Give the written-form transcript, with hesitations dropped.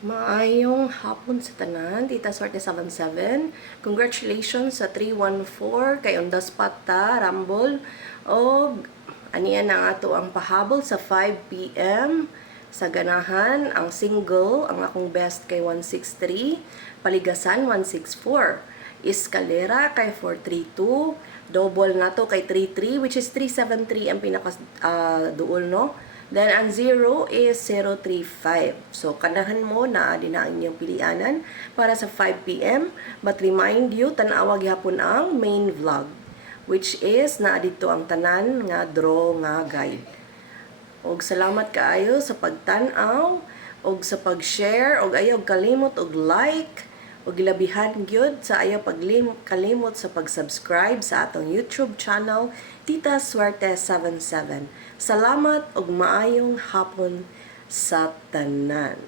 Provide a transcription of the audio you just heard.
Maayong hapon sa tanan, Tita Swerte 77. Congratulations sa 314 kay on the spot ta, Rumble. O aniya na ato ang pahabol sa 5 p.m. sa ganahan. Ang single, ang akong best kay 163, Paligasan 164, Escalera kay 432, double na to kay 33 which is 373 ang pinaka duol, no? Then, ang 0 is 035. So, kanahan mo na din ang inyong pilianan para sa 5 p.m. But remind you, tanawag hapon ang main vlog, which is na dito ang tanan nga draw nga guide. Og salamat kaayo sa pagtanaw, og sa pag-share, og ayaw kalimot og like, og gilabihan gyud sa ayaw kalimot sa pag-subscribe sa atong YouTube channel, Tita Swerte 77. Salamat og maayong hapon sa tanan.